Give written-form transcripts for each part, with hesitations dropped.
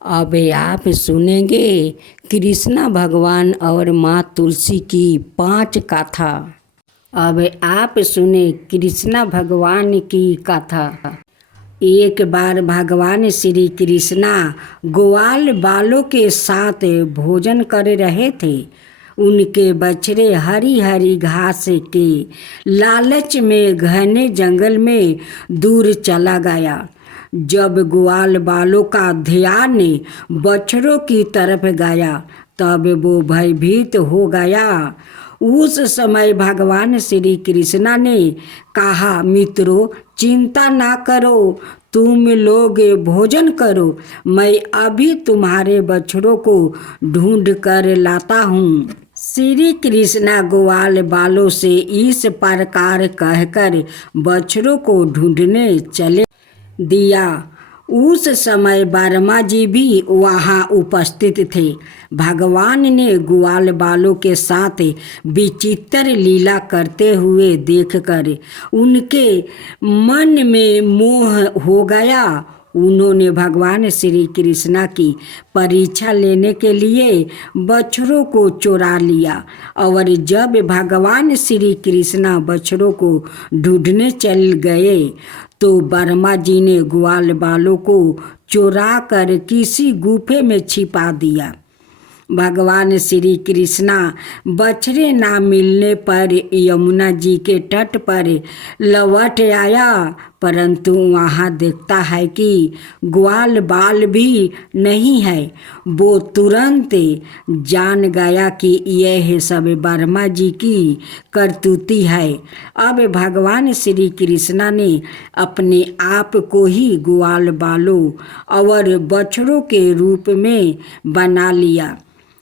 अब आप सुनेंगे कृष्णा भगवान और माँ तुलसी की 5 कथा। अब आप सुने कृष्णा भगवान की कथा। एक बार भगवान श्री कृष्णा ग्वाल बालों के साथ भोजन कर रहे थे। उनके बछड़े हरी हरी घास के लालच में घने जंगल में दूर चला गया। जब ग्वाल बालों का ध्यान बछड़ों की तरफ गया तब वो भयभीत हो गया। उस समय भगवान श्री कृष्णा ने कहा, मित्रों चिंता ना करो, तुम लोग भोजन करो, मैं अभी तुम्हारे बछड़ों को ढूंढ कर लाता हूँ। श्री कृष्णा ग्वाल बालों से इस प्रकार कहकर बछड़ों को ढूंढने चले दिया। उस समय ब्रह्मा जी भी वहाँ उपस्थित थे। भगवान ने ग्वाल बालों के साथ विचित्र लीला करते हुए देखकर उनके मन में मोह हो गया। उन्होंने भगवान श्री कृष्णा की परीक्षा लेने के लिए बछड़ों को चुरा लिया और जब भगवान श्री कृष्णा बछड़ों को ढूंढने चल गए तो ब्रह्मा जी ने ग्वाल बालों को चुरा कर किसी गुफे में छिपा दिया। भगवान श्री कृष्णा बछड़े ना मिलने पर यमुना जी के तट पर लौट आया, परंतु वहाँ देखता है कि ग्वाल बाल भी नहीं है। वो तुरंत जान गया कि यह सब ब्रह्मा जी की करतूती है। अब भगवान श्री कृष्णा ने अपने आप को ही ग्वाल बालों और बछड़ों के रूप में बना लिया।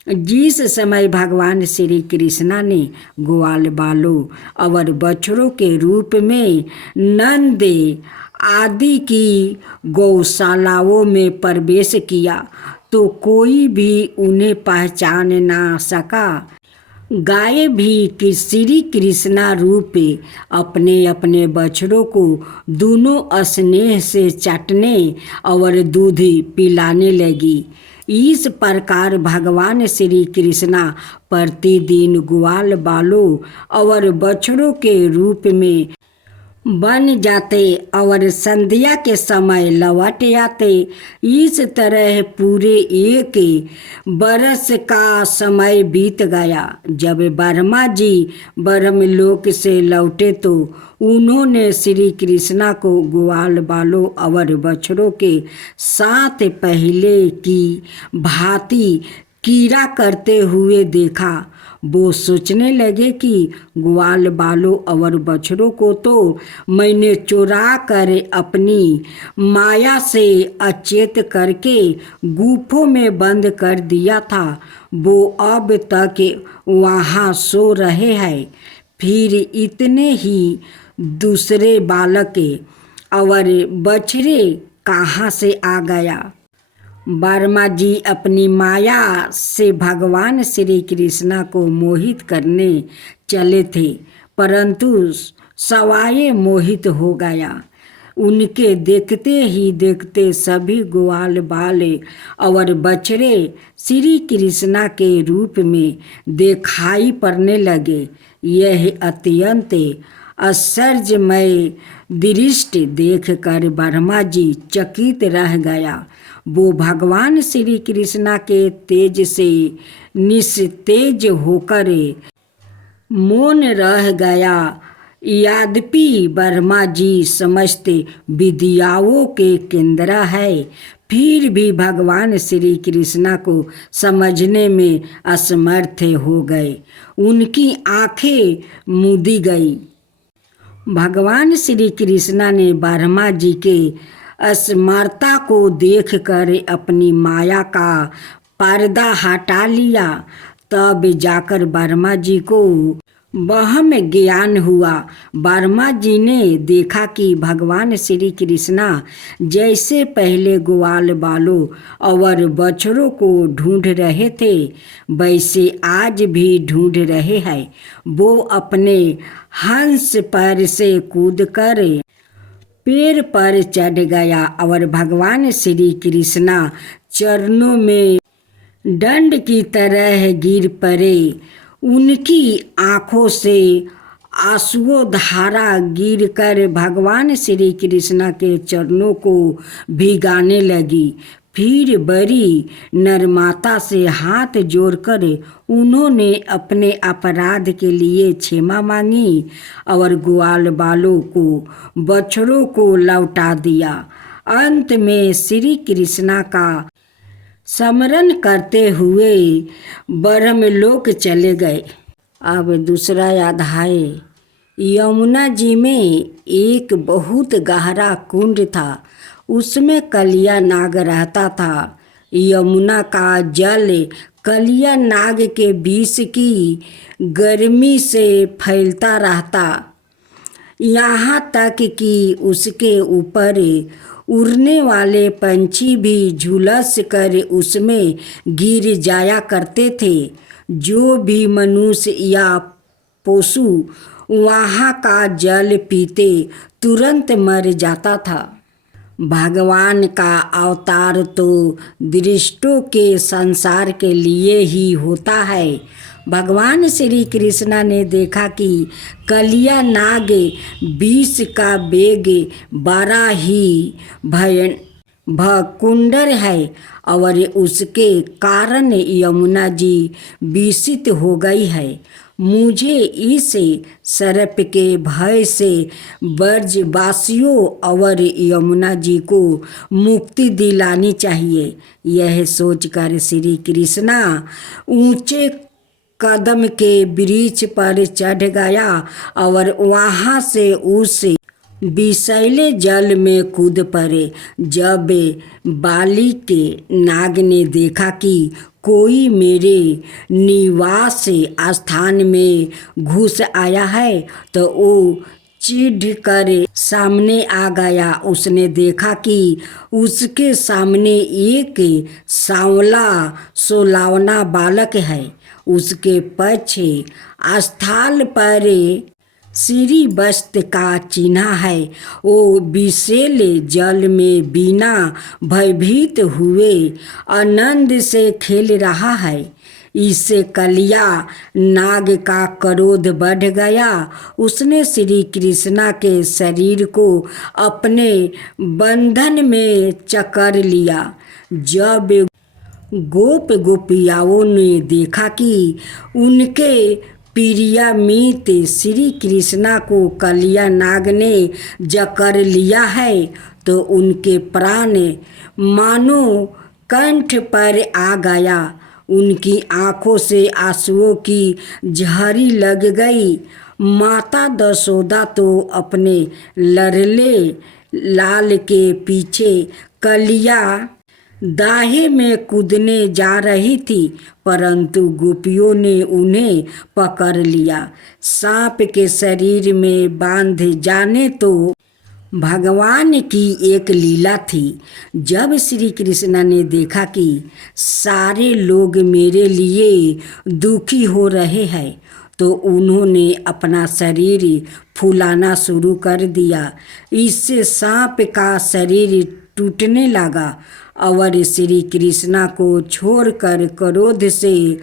जिस समय भगवान श्री कृष्णा ने ग्वाल बालों और बछड़ों के रूप में नंद आदि की गौशालाओं में प्रवेश किया तो कोई भी उन्हें पहचान ना सका। गाय भी श्री कृष्णा रूप अपने अपने बछड़ों को दोनों स्नेह से चाटने और दूध पिलाने लगी। इस प्रकार भगवान श्री कृष्णा प्रतिदिन ग्वाल बालों और बछड़ों के रूप में बन जाते और संध्या के समय लौट आते। इस तरह पूरे 1 बरस का समय बीत गया। जब ब्रह्मा जी ब्रह्मलोक से लौटे तो उन्होंने श्री कृष्णा को ग्वाल बालों और बछड़ों के साथ पहले की भांति कीड़ा करते हुए देखा। वो सोचने लगे कि ग्वाल बालों और बछड़ों को तो मैंने चुरा कर अपनी माया से अचेत करके गुफों में बंद कर दिया था। वो अब तक वहाँ सो रहे हैं। फिर इतने ही दूसरे बालक और बछड़े कहाँ से आ गया। ब्रह्मा जी अपनी माया से भगवान श्री कृष्णा को मोहित करने चले थे, परंतु सवाए मोहित हो गया। उनके देखते ही देखते सभी ग्वाल बाल और बछड़े श्री कृष्णा के रूप में दिखाई पड़ने लगे। यह अत्यंत आश्चर्यमय दृश्य देखकर ब्रह्मा जी चकित रह गया। वो भगवान श्री कृष्णा के तेज से निस्तेज होकर मौन रह गया। यद्यपि ब्रह्मा जी समस्त विद्याओं के केंद्र है, फिर भी भगवान श्री कृष्णा को समझने में असमर्थ हो गए। उनकी आंखें मूंदी गई। भगवान श्री कृष्णा ने ब्रह्मा जी के असमर्थता को देखकर अपनी माया का पर्दा हटा लिया। तब जाकर ब्रह्मा जी को ब्रह्म ज्ञान हुआ। ब्रह्मा जी ने देखा कि भगवान श्री कृष्णा जैसे पहले ग्वाल बालों और बछड़ों को ढूंढ रहे थे वैसे आज भी ढूंढ रहे हैं। वो अपने हंस पर से कूदकर पेड़ पर चढ़ गया और भगवान श्री कृष्णा चरणों में दंड की तरह गिर पड़े। उनकी आंखों से आंसुओं धारा गिरकर भगवान श्री कृष्ण के चरणों को भिगाने लगी। फिर बड़ी नर्मता से हाथ जोड़कर उन्होंने अपने अपराध के लिए क्षमा मांगी और ग्वाल बालों को, बछड़ों को लौटा दिया। अंत में श्री कृष्ण का स्मरण करते हुए ब्रह्मलोक चले गए। अब दूसरा अध्याय। यमुना जी में एक बहुत गहरा कुंड था। उसमें कलिया नाग रहता था। यमुना का जल कलिया नाग के विष की गर्मी से फैलता रहता, यहाँ तक कि उसके ऊपर उड़ने वाले पंछी भी झुलस कर उसमें गिर जाया करते थे। जो भी मनुष्य या पशु वहाँ का जल पीते तुरंत मर जाता था। भगवान का अवतार तो दृष्टों के संसार के लिए ही होता है। भगवान श्री कृष्ण ने देखा कि कलिया नाग विष का वेग बड़ा ही भयंकर है और उसके कारण यमुना जी विषित हो गई है। मुझे इस सर्प के भय से ब्रजवासियों और यमुना जी को मुक्ति दिलानी चाहिए। यह सोचकर श्री कृष्ण ऊंचे कदम के वृक्ष पर चढ़ गया और वहाँ से उस विषैले जल में कूद पड़े। जब बालिक नाग ने देखा कि कोई मेरे निवास स्थान में घुस आया है तो वो चिढ़ कर सामने आ गया। उसने देखा कि उसके सामने एक सांवला सोलावना बालक है। उसके पीछे स्थाल पर श्री वस्त्र का चिन्ह है। वो विषैले जल में बिना भयभीत हुए आनंद से खेल रहा है। इससे कलिया नाग का क्रोध बढ़ गया। उसने श्री कृष्ण के शरीर को अपने बंधन में जकड़ लिया। जब गोप गोपियाओं ने देखा कि उनके प्रिय मित्र श्री कृष्ण को कलिया नाग ने जकड़ लिया है तो उनके प्राण मानो कंठ पर आ गया। उनकी आंखों से आंसुओं की झड़ी लग गई। माता यशोदा तो अपने लड़ले लाल के पीछे कलिया दाहे में कूदने जा रही थी, परंतु गोपियों ने उन्हें पकड़ लिया। सांप के शरीर में बांध जाने तो भगवान की एक लीला थी। जब श्री कृष्ण ने देखा कि सारे लोग मेरे लिए दुखी हो रहे हैं तो उन्होंने अपना शरीर फुलाना शुरू कर दिया। इससे सांप का शरीर टूटने लगा और श्री कृष्ण को छोड़कर क्रोध से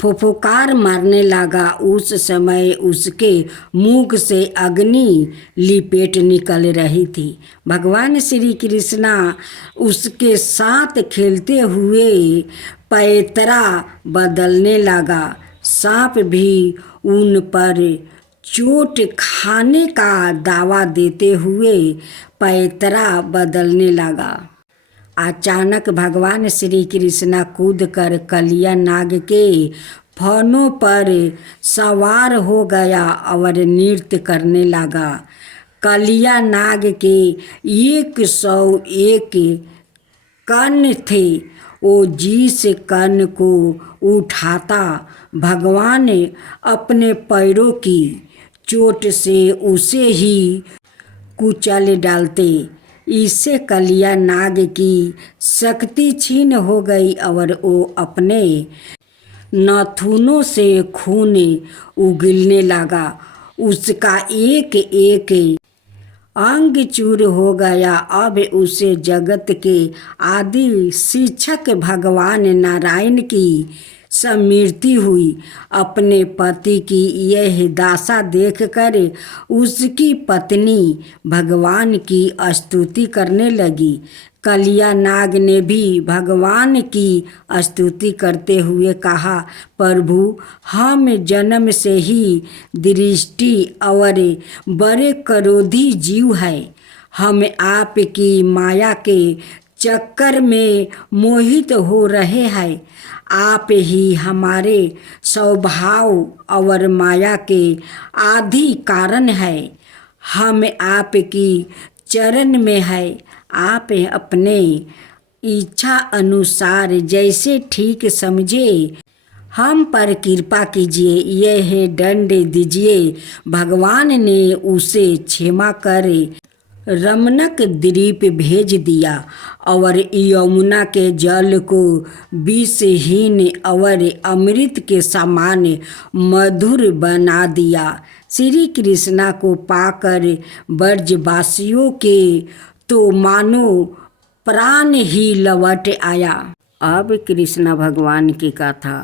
फुफकार मारने लगा। उस समय उसके मुख से अग्नि लिपेट निकल रही थी। भगवान श्री कृष्ण उसके साथ खेलते हुए पैतरा बदलने लगा। सांप भी उन पर चोट खाने का दावा देते हुए पैतरा बदलने लगा। अचानक भगवान श्री कृष्ण कूदकर कलिया नाग के फनों पर सवार हो गया और नृत्य करने लगा। कलिया नाग के 101 कर्ण थे। वो जिस कर्ण को उठाता भगवान अपने पैरों की चोट से उसे ही कुचल डालते। इससे कलिया नाग की शक्ति छीन हो गई और वो अपने नाखूनों से खून उगलने लगा। उसका एक एक अंग चूर हो गया। अब उसे जगत के आदि शिक्षक भगवान नारायण की स्मृति हुई। अपने पति की यह दशा देखकर उसकी पत्नी भगवान की स्तुति करने लगी। कलिया नाग ने भी भगवान की स्तुति करते हुए कहा, प्रभु, हम जन्म से ही दृष्टि और बड़े क्रोधी जीव है। हम आपकी माया के चक्कर में मोहित हो रहे हैं। आप ही हमारे स्वभाव और माया के आदि कारण है। हम आपकी चरण में है। आप अपने इच्छा अनुसार जैसे ठीक समझे हम पर कृपा कीजिए, यह दंड दीजिए। भगवान ने उसे क्षमा कर रमणक द्वीप भेज दिया और यमुना के जल को विषहीन और अमृत के समान मधुर बना दिया। श्री कृष्णा को पाकर ब्रजवासियों के तो मानो प्राण ही लौट आया। अब कृष्ण भगवान की कथा।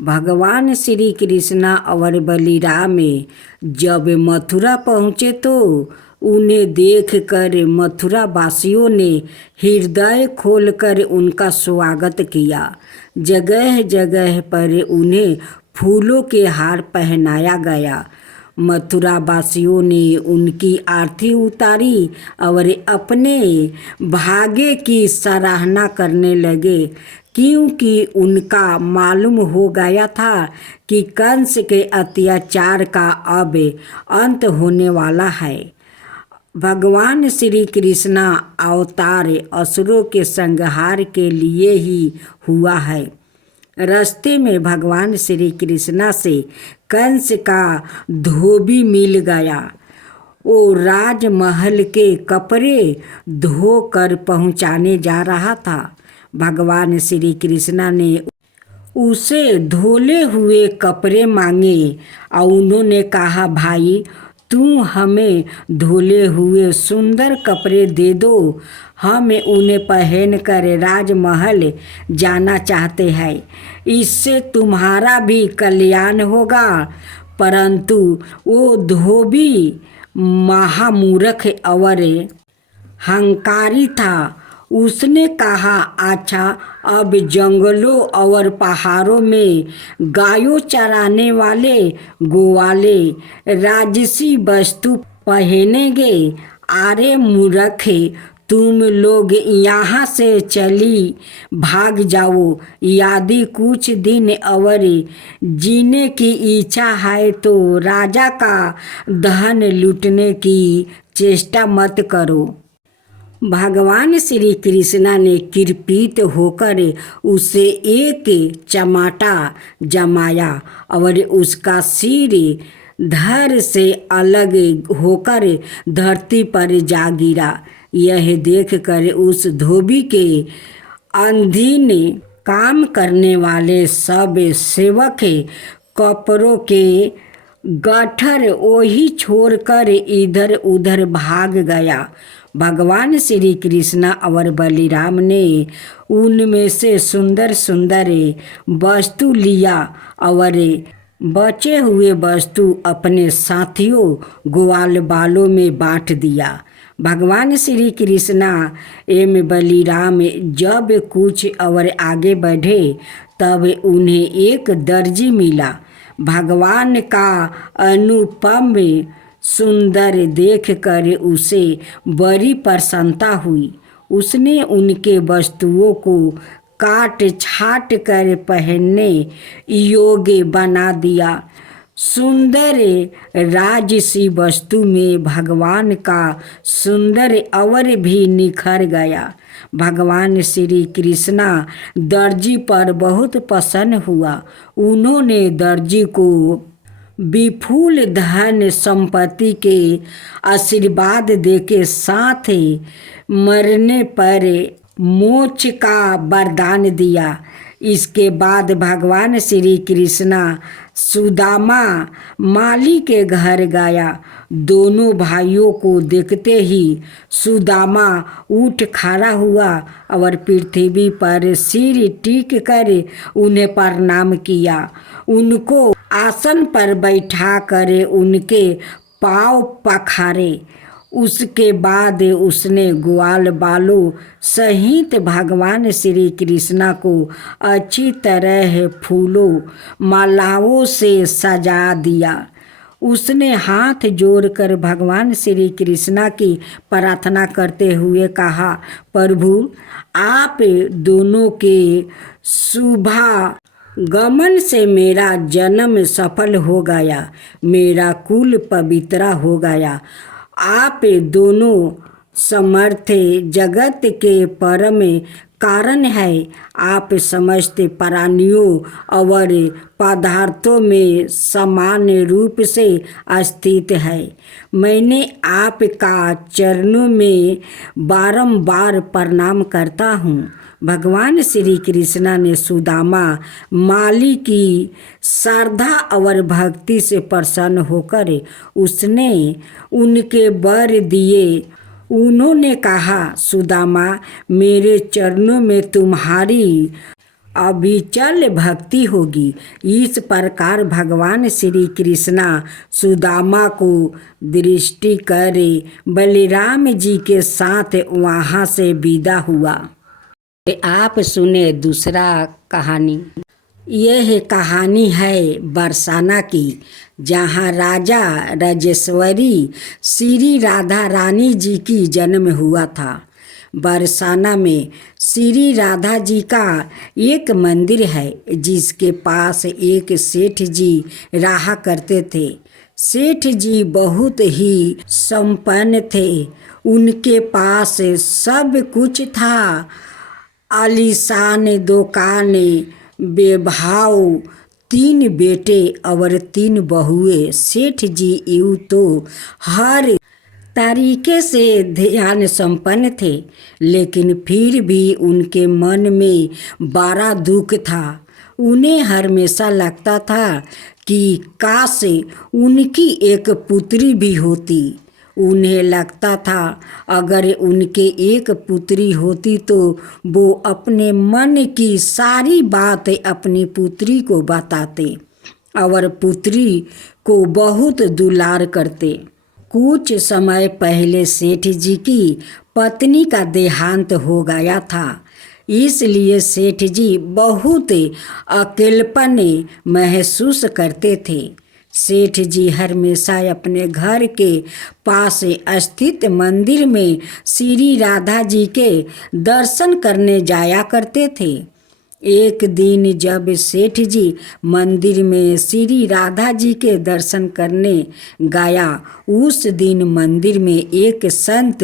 भगवान श्री कृष्णा और बलिराम जब मथुरा पहुँचे तो उन्हें देखकर मथुरा वासियों ने हृदय खोलकर उनका स्वागत किया। जगह जगह पर उन्हें फूलों के हार पहनाया गया। मथुरा वासियों ने उनकी आरती उतारी और अपने भाग्य की सराहना करने लगे, क्योंकि उनका मालूम हो गया था कि कंस के अत्याचार का अब अंत होने वाला है। भगवान श्री कृष्णा अवतार असुरों के संहार के लिए ही हुआ है। रास्ते में भगवान श्री कृष्णा से कंस का धोबी मिल गया। वो राजमहल के कपड़े धोकर पहुंचाने जा रहा था। भगवान श्री कृष्णा ने उसे धोले हुए कपड़े मांगे और उन्होंने कहा, भाई, तू हमें धोले हुए सुंदर कपड़े दे दो। हम उन्हें पहनकर राजमहल जाना चाहते हैं। इससे तुम्हारा भी कल्याण होगा। परंतु वो धोबी महामूर्ख और हंकारी था। उसने कहा, अच्छा, अब जंगलों और पहाड़ों में गायों चराने वाले गोवाले राजसी वस्तु पहनेंगे। अरे मूर्ख, तुम लोग यहाँ से चली भाग जाओ। यदि कुछ दिन और जीने की इच्छा है तो राजा का धन लूटने की चेष्टा मत करो। भगवान श्री कृष्णा ने कृपित होकर उसे एक चमाटा जमाया और उसका सिर धड़ से अलग होकर धरती पर जा गिरा। यह देखकर उस धोबी के अधीन काम करने वाले सब सेवक कपड़ों के गट्ठर वही छोड़कर इधर उधर भाग गया। भगवान श्री कृष्णा और बलिराम ने उनमें से सुंदर सुंदर वस्तु लिया और बचे हुए वस्तु अपने साथियों ग्वाल बालों में बांट दिया। भगवान श्री कृष्णा एवं बलिराम जब कुछ और आगे बढ़े तब उन्हें एक दर्जी मिला। भगवान का अनुपम सुंदर देखकर उसे बड़ी प्रसन्नता हुई। उसने उनके वस्तुओं को काट छाट कर पहनने योग्य बना दिया। सुंदर राजसी वस्तु में भगवान का सुंदर और भी निखर गया। भगवान श्री कृष्णा दर्जी पर बहुत प्रसन्न हुआ। उन्होंने दर्जी को विपुल धन संपत्ति के आशीर्वाद देके साथ मरने पर मोक्ष का वरदान दिया। इसके बाद भगवान श्री कृष्णा सुदामा माली के घर गया। दोनों भाइयों को देखते ही सुदामा उठ खड़ा हुआ और पृथ्वी पर सिर टीक कर उन्हें प्रणाम किया। उनको आसन पर बैठा कर उनके पाँव पखारे। उसके बाद उसने ग्वाल बालों सहित भगवान श्री कृष्ण को अच्छी तरह फूलों मालाओं से सजा दिया। उसने हाथ जोड़कर भगवान श्री कृष्ण की प्रार्थना करते हुए कहा, प्रभु आप दोनों के शुभागमन से मेरा जन्म सफल हो गया, मेरा कुल पवित्र हो गया। आप दोनों समर्थ जगत के परम कारण है। आप समस्त प्राणियों और पदार्थों में समान रूप से स्थित है। मैंने आपका चरणों में बारंबार प्रणाम करता हूँ। भगवान श्री कृष्ण ने सुदामा माली की श्रद्धा और भक्ति से प्रसन्न होकर उसने उनके वर दिए। उन्होंने कहा, सुदामा मेरे चरणों में तुम्हारी अविचल भक्ति होगी। इस प्रकार भगवान श्री कृष्ण सुदामा को दृष्टि करे बलराम जी के साथ वहाँ से विदा हुआ। आप सुने दूसरा कहानी। यह कहानी है बरसाना की, जहाँ राजा राजेश्वरी श्री राधा रानी जी की जन्म हुआ था। बरसाना में श्री राधा जी का एक मंदिर है, जिसके पास एक सेठ जी रहा करते थे। सेठ जी बहुत ही संपन्न थे। उनके पास सब कुछ था, आलीशान दुकान, बेभाव 3 बेटे और 3 बहुएं। सेठ जी यूँ तो हर तरीके से ध्यान संपन्न थे, लेकिन फिर भी उनके मन में बड़ा दुख था। उन्हें हमेशा लगता था कि काश उनकी एक पुत्री भी होती। उन्हें लगता था अगर उनके एक पुत्री होती तो वो अपने मन की सारी बात अपनी पुत्री को बताते और पुत्री को बहुत दुलार करते। कुछ समय पहले सेठ जी की पत्नी का देहांत हो गया था, इसलिए सेठ जी बहुत अकेलापन महसूस करते थे। सेठ जी हमेशा अपने घर के पास स्थित मंदिर में श्री राधा जी के दर्शन करने जाया करते थे। एक दिन जब सेठ जी मंदिर में श्री राधा जी के दर्शन करने गया, उस दिन मंदिर में एक संत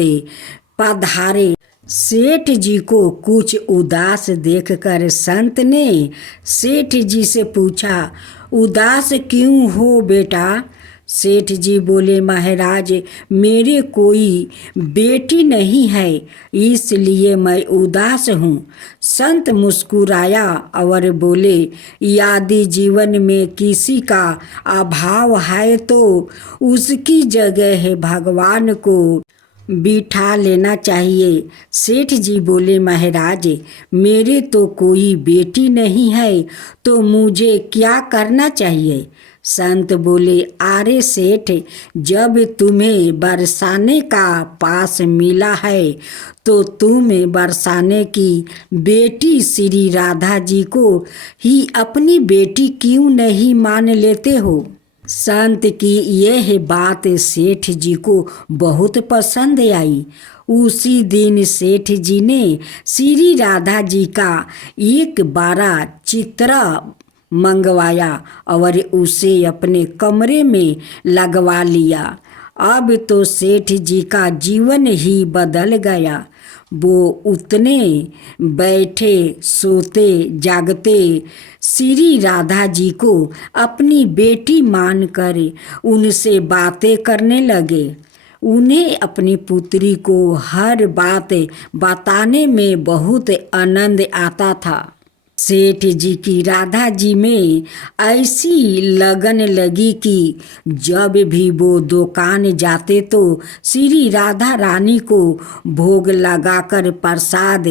पधारे। सेठ जी को कुछ उदास देखकर संत ने सेठ जी से पूछा, उदास क्यों हो बेटा? सेठ जी बोले, महाराज मेरे कोई बेटी नहीं है, इसलिए मैं उदास हूँ। संत मुस्कुराया और बोले, यदि जीवन में किसी का अभाव है तो उसकी जगह भगवान को बिठा लेना चाहिए। सेठ जी बोले, महाराज मेरे तो कोई बेटी नहीं है, तो मुझे क्या करना चाहिए? संत बोले, अरे सेठ, जब तुम्हें बरसाने का पास मिला है तो तुम बरसाने की बेटी श्री राधा जी को ही अपनी बेटी क्यों नहीं मान लेते हो? संत की यह बात सेठ जी को बहुत पसंद आई। उसी दिन सेठ जी ने श्री राधा जी का एक बड़ा चित्र मंगवाया और उसे अपने कमरे में लगवा लिया। अब तो सेठ जी का जीवन ही बदल गया। वो उतने बैठे सोते जागते श्री राधा जी को अपनी बेटी मानकर उनसे बातें करने लगे। उन्हें अपनी पुत्री को हर बात बताने में बहुत आनंद आता था। सेठ जी की राधा जी में ऐसी लगन लगी कि जब भी वो दुकान जाते तो श्री राधा रानी को भोग लगाकर प्रसाद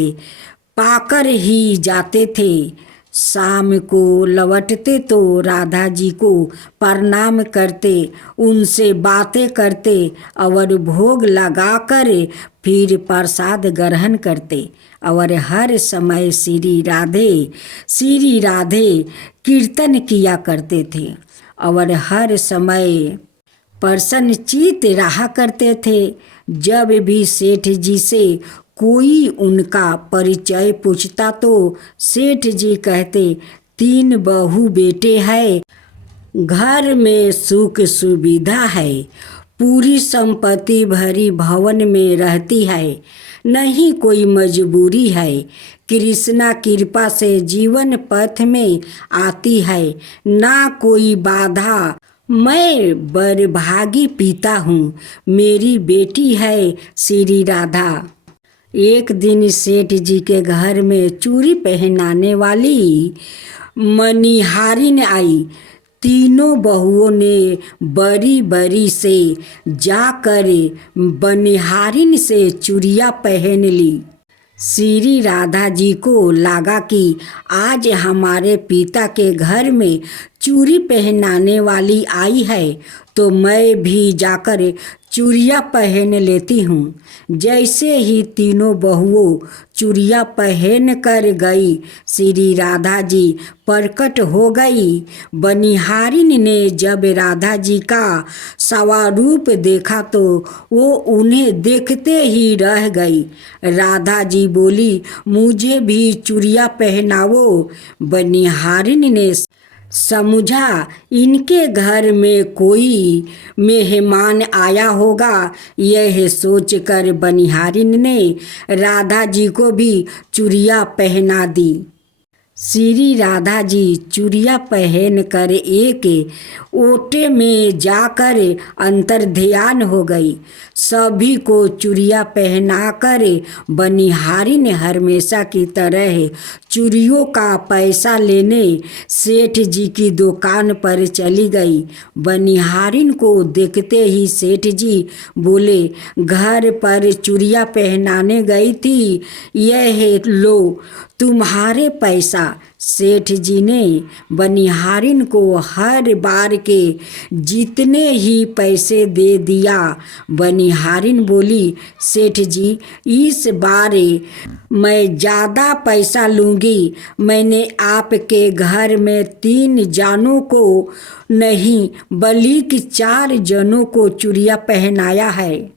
पाकर ही जाते थे। शाम को लौटते तो राधा जी को प्रणाम करते, उनसे बातें करते और भोग लगाकर फिर प्रसाद ग्रहण करते। और हर समय श्री राधे कीर्तन किया करते थे और हर समय प्रसन्नचित्त रहा करते थे। जब भी सेठ जी से कोई उनका परिचय पूछता तो सेठ जी कहते, 3 बहू बेटे हैं, घर में सुख सुविधा है, पूरी संपत्ति भरी भवन में रहती है, नहीं कोई मजबूरी है, कृष्णा कृपा से जीवन पथ में आती है, ना कोई बाधा, मैं बड़भागी पिता हूँ, मेरी बेटी है श्री राधा। एक दिन सेठ जी के घर में चूड़ी पहनाने वाली मनिहारिन आई। तीनों बहुओं ने बड़ी बड़ी से जाकर बनिहारिन से चूड़ियाँ पहन ली। श्री राधा जी को लगा कि आज हमारे पिता के घर में चूड़ी पहनाने वाली आई है तो मैं भी जाकर चूड़ियाँ पहन लेती हूँ। जैसे ही तीनों बहुओं चूड़ियाँ पहन कर गई, श्री राधा जी प्रकट हो गई। बनिहारिन ने जब राधा जी का स्वरूप देखा तो वो उन्हें देखते ही रह गई। राधा जी बोली, मुझे भी चूड़ियाँ पहनाओ। बनिहारिन ने समझा इनके घर में कोई मेहमान आया होगा। यह सोचकर बनिहारिन ने राधा जी को भी चूड़ियाँ पहना दी। श्री राधा जी चूड़ियाँ पहन कर एक ओटे में जाकर अंतर ध्यान हो गई। सभी को चूड़ियाँ पहनाकर बनिहारिन हमेशा की तरह चूड़ियों का पैसा लेने सेठ जी की दुकान पर चली गई। बनिहारिन को देखते ही सेठ जी बोले, घर पर चूड़ियाँ पहनाने गई थी, यह लो तुम्हारे पैसा। सेठ जी ने बनिहारिन को हर बार के जितने ही पैसे दे दिया। बनिहारिन बोली, सेठ जी इस बार मैं ज़्यादा पैसा लूँगी। मैंने आपके घर में 3 जानों को नहीं बल्कि 4 जनों को चूड़ियाँ पहनाया है।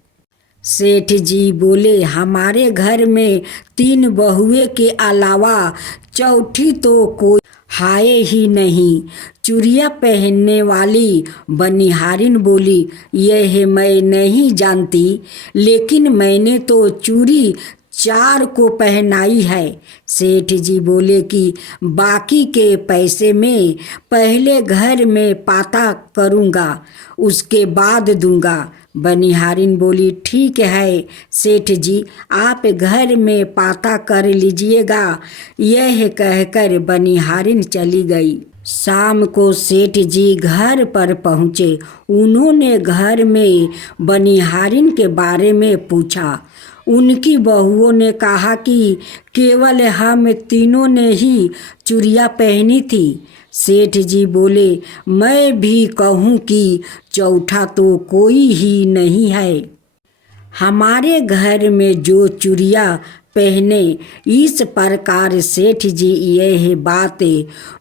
सेठ जी बोले, हमारे घर में 3 बहुएं के अलावा चौथी तो कोई है ही नहीं। चूड़ियाँ पहनने वाली बनिहारिन बोली, यह मैं नहीं जानती, लेकिन मैंने तो चूड़ी 4 को पहनाई है। सेठ जी बोले कि बाकी के पैसे में पहले घर में पता करूँगा, उसके बाद दूंगा। बनिहारिन बोली, ठीक है सेठ जी, आप घर में पता कर लीजिएगा। यह कहकर बनिहारिन चली गई। शाम को सेठ जी घर पर पहुँचे। उन्होंने घर में बनिहारिन के बारे में पूछा। उनकी बहुओं ने कहा कि केवल हम तीनों ने ही चूड़ियाँ पहनी थी। सेठ जी बोले, मैं भी कहूँ कि चौथा तो कोई ही नहीं है। हमारे घर में जो चूड़ियाँ पहने। इस प्रकार सेठ जी यह बात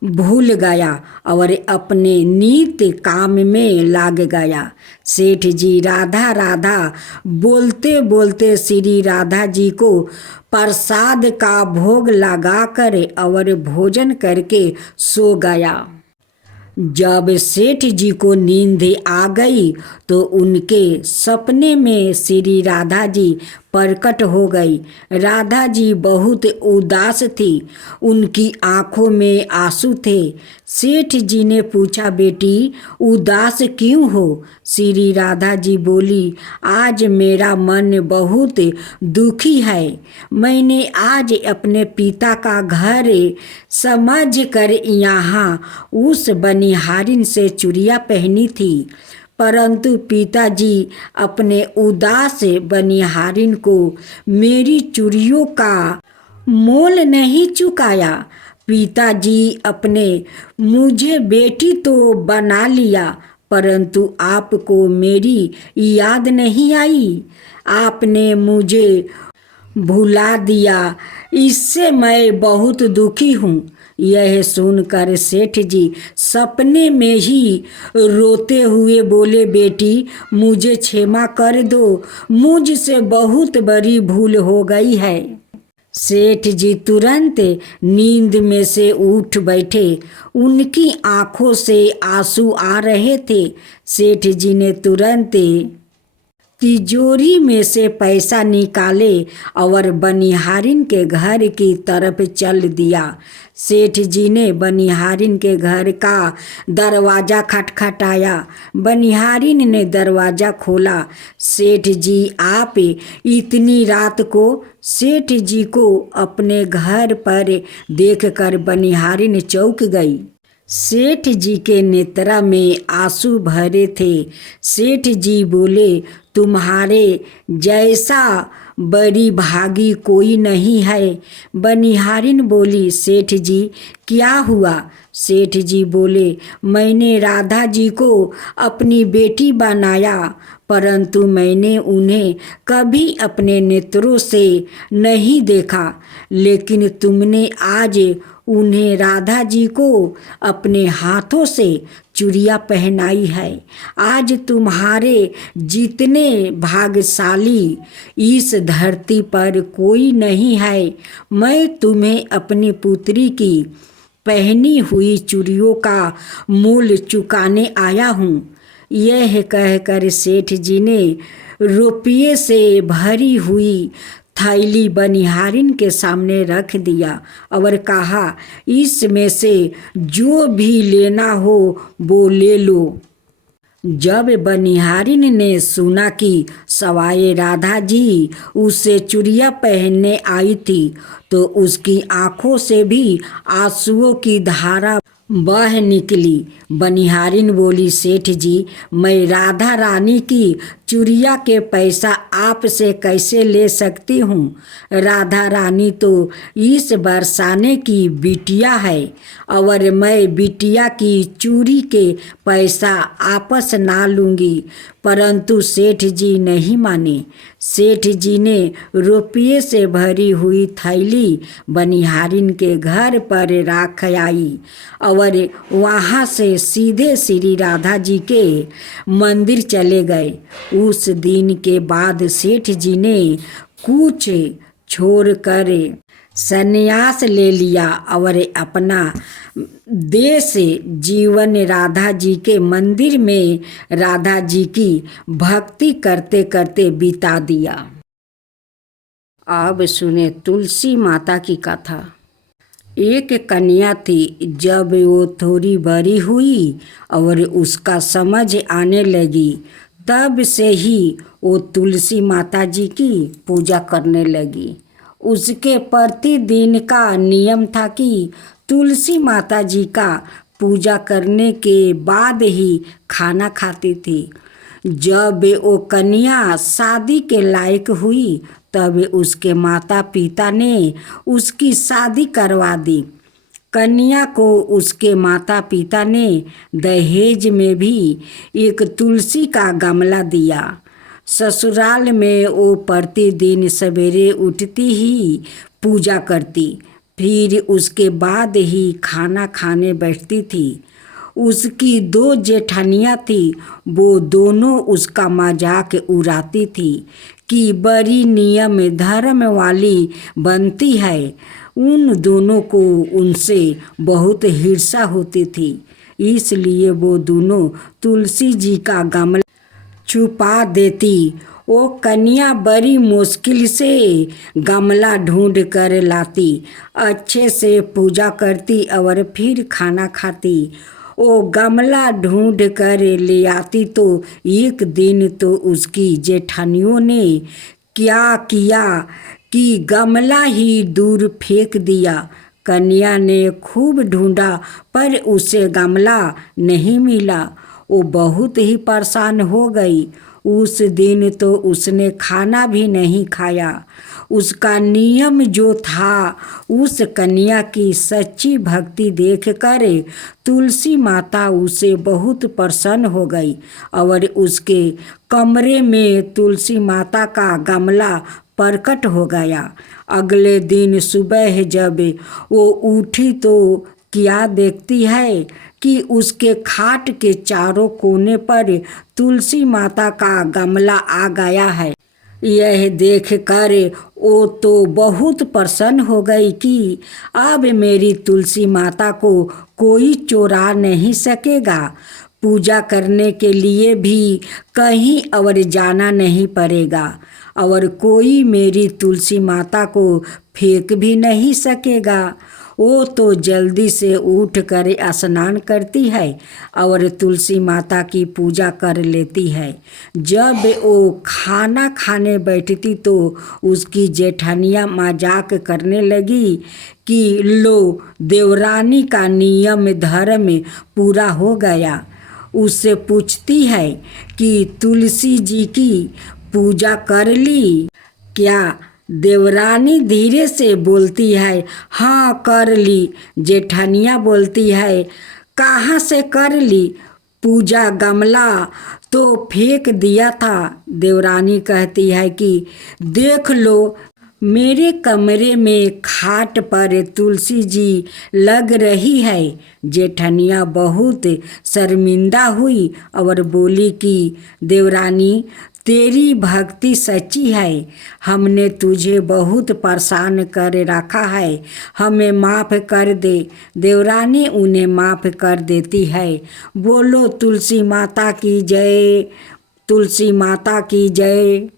भूल गया और अपने नित्य काम में लग गया। सेठ जी राधा राधा बोलते बोलते श्री राधा जी को प्रसाद का भोग लगाकर और भोजन करके सो गया। जब सेठ जी को नींद आ गई तो उनके सपने में श्री राधा जी प्रकट हो गई। राधा जी बहुत उदास थी, उनकी आंखों में आंसू थे। सेठ जी ने पूछा, बेटी उदास क्यों हो? श्री राधा जी बोली, आज मेरा मन बहुत दुखी है। मैंने आज अपने पिता का घर समझ कर यहाँ उस बनिहारिन से चूड़ियाँ पहनी थी, परंतु पिताजी अपने उदास बनिहारिन को मेरी चूड़ियों का मोल नहीं चुकाया। पिताजी अपने मुझे बेटी तो बना लिया, परंतु आपको मेरी याद नहीं आई। आपने मुझे भुला दिया, इससे मैं बहुत दुखी हूँ। यह सुनकर सेठ जी सपने में ही रोते हुए बोले, बेटी मुझे क्षमा कर दो, मुझसे बहुत बड़ी भूल हो गई है। सेठ जी तुरंत नींद में से उठ बैठे, उनकी आंखों से आंसू आ रहे थे। सेठ जी ने तुरंत तिजोरी में से पैसा निकाले और बनिहारिन के घर की तरफ चल दिया। सेठ जी ने बनिहारिन के घर का दरवाज़ा खटखटाया। बनिहारिन ने दरवाज़ा खोला। सेठ जी आप इतनी रात को? सेठ जी को अपने घर पर देखकर बनिहारिन चौंक गई। सेठ जी के नेत्रा में आंसू भरे थे। सेठ जी बोले, तुम्हारे जैसा बड़ी भागी कोई नहीं है। बनिहारिन बोली, सेठ जी क्या हुआ? सेठ जी बोले, मैंने राधा जी को अपनी बेटी बनाया, परंतु मैंने उन्हें कभी अपने नेत्रों से नहीं देखा, लेकिन तुमने आज उन्हें राधा जी को अपने हाथों से चूड़ियाँ पहनाई है। आज तुम्हारे जितने भाग्यशाली इस धरती पर कोई नहीं है। मैं तुम्हें अपनी पुत्री की पहनी हुई चूड़ियों का मूल चुकाने आया हूँ। यह कहकर सेठ जी ने रुपये से भरी हुई थैली बनिहारिन के सामने रख दिया और कहा, इसमें से जो भी लेना हो वो ले लो। जब बनिहारिन ने सुना कि सवाए राधा जी उसे चूड़ियाँ पहनने आई थी तो उसकी आंखों से भी आंसुओं की धारा बह निकली। बनिहारिन बोली, सेठ जी मैं राधा रानी की चूड़िया के पैसा आपसे कैसे ले सकती हूँ? राधा रानी तो इस बरसाने की बिटिया है और मैं बिटिया की चूड़ी के पैसा आपस ना लूँगी। परंतु सेठ जी नहीं माने। सेठ जी ने रुपये से भरी हुई थैली बनिहारिन के घर पर रख आई और वहाँ से सीधे श्री राधा जी के मंदिर चले गए। उस दिन के बाद सेठ जी ने कुछ छोड़कर संन्यास ले लिया और अपना देश जीवन राधा जी के मंदिर में राधा जी की भक्ति करते करते बिता दिया। अब सुने तुलसी माता की कथा। एक कन्या थी। जब वो थोड़ी बड़ी हुई और उसका समझ आने लगी, तब से ही वो तुलसी माता जी की पूजा करने लगी। उसके प्रतिदिन का नियम था कि तुलसी माता जी का पूजा करने के बाद ही खाना खाती थी। जब वो कन्या शादी के लायक हुई तब उसके माता पिता ने उसकी शादी करवा दी। कन्या को उसके माता पिता ने दहेज में भी एक तुलसी का गमला दिया। ससुराल में वो प्रतिदिन सवेरे उठती ही पूजा करती, फिर उसके बाद ही खाना खाने बैठती थी। उसकी 2 जेठानियाँ थी, वो दोनों उसका मजाक उड़ाती थी कि बड़ी नियम धर्म वाली बनती है। उन दोनों को उनसे बहुत ईर्ष्या होती थी। इसलिए वो दोनों तुलसी जी का गमला छुपा देती। वो कन्या बड़ी मुश्किल से गमला ढूंढ कर लाती, अच्छे से पूजा करती और फिर खाना खाती। वो गमला ढूंढ कर ले आती तो एक दिन तो उसकी जेठानियों ने क्या किया कि गमला ही दूर फेंक दिया। कन्या ने खूब ढूंढा पर उसे गमला नहीं मिला। वो बहुत ही परेशान हो गई। उस दिन तो उसने खाना भी नहीं खाया। उसका नियम जो था, उस कन्या की सच्ची भक्ति देखकर तुलसी माता उसे बहुत प्रसन्न हो गई और उसके कमरे में तुलसी माता का गमला प्रकट हो गया। अगले दिन सुबह जब वो उठी तो क्या देखती है कि उसके खाट के चारों कोने पर तुलसी माता का गमला आ गया है। यह देखकर वो तो बहुत प्रसन्न हो गई कि अब मेरी तुलसी माता को कोई चुरा नहीं सकेगा। पूजा करने के लिए भी कहीं और जाना नहीं पड़ेगा और कोई मेरी तुलसी माता को फेंक भी नहीं सकेगा। वो तो जल्दी से उठ कर स्नान करती है और तुलसी माता की पूजा कर लेती है। जब वो खाना खाने बैठती तो उसकी जेठानियाँ मजाक करने लगी कि लो, देवरानी का नियम धर्म पूरा हो गया। उससे पूछती है कि तुलसी जी की पूजा कर ली क्या? देवरानी धीरे से बोलती है, हाँ कर ली। जेठानिया बोलती है, कहाँ से कर ली? पूजा गमला तो फेंक दिया था। देवरानी कहती है कि देख लो, मेरे कमरे में खाट पर तुलसी जी लग रही है। जेठनिया बहुत शर्मिंदा हुई और बोली कि देवरानी, तेरी भक्ति सच्ची है, हमने तुझे बहुत परेशान कर रखा है, हमें माफ़ कर दे। देवरानी उन्हें माफ़ कर देती है। बोलो तुलसी माता की जय, तुलसी माता की जय।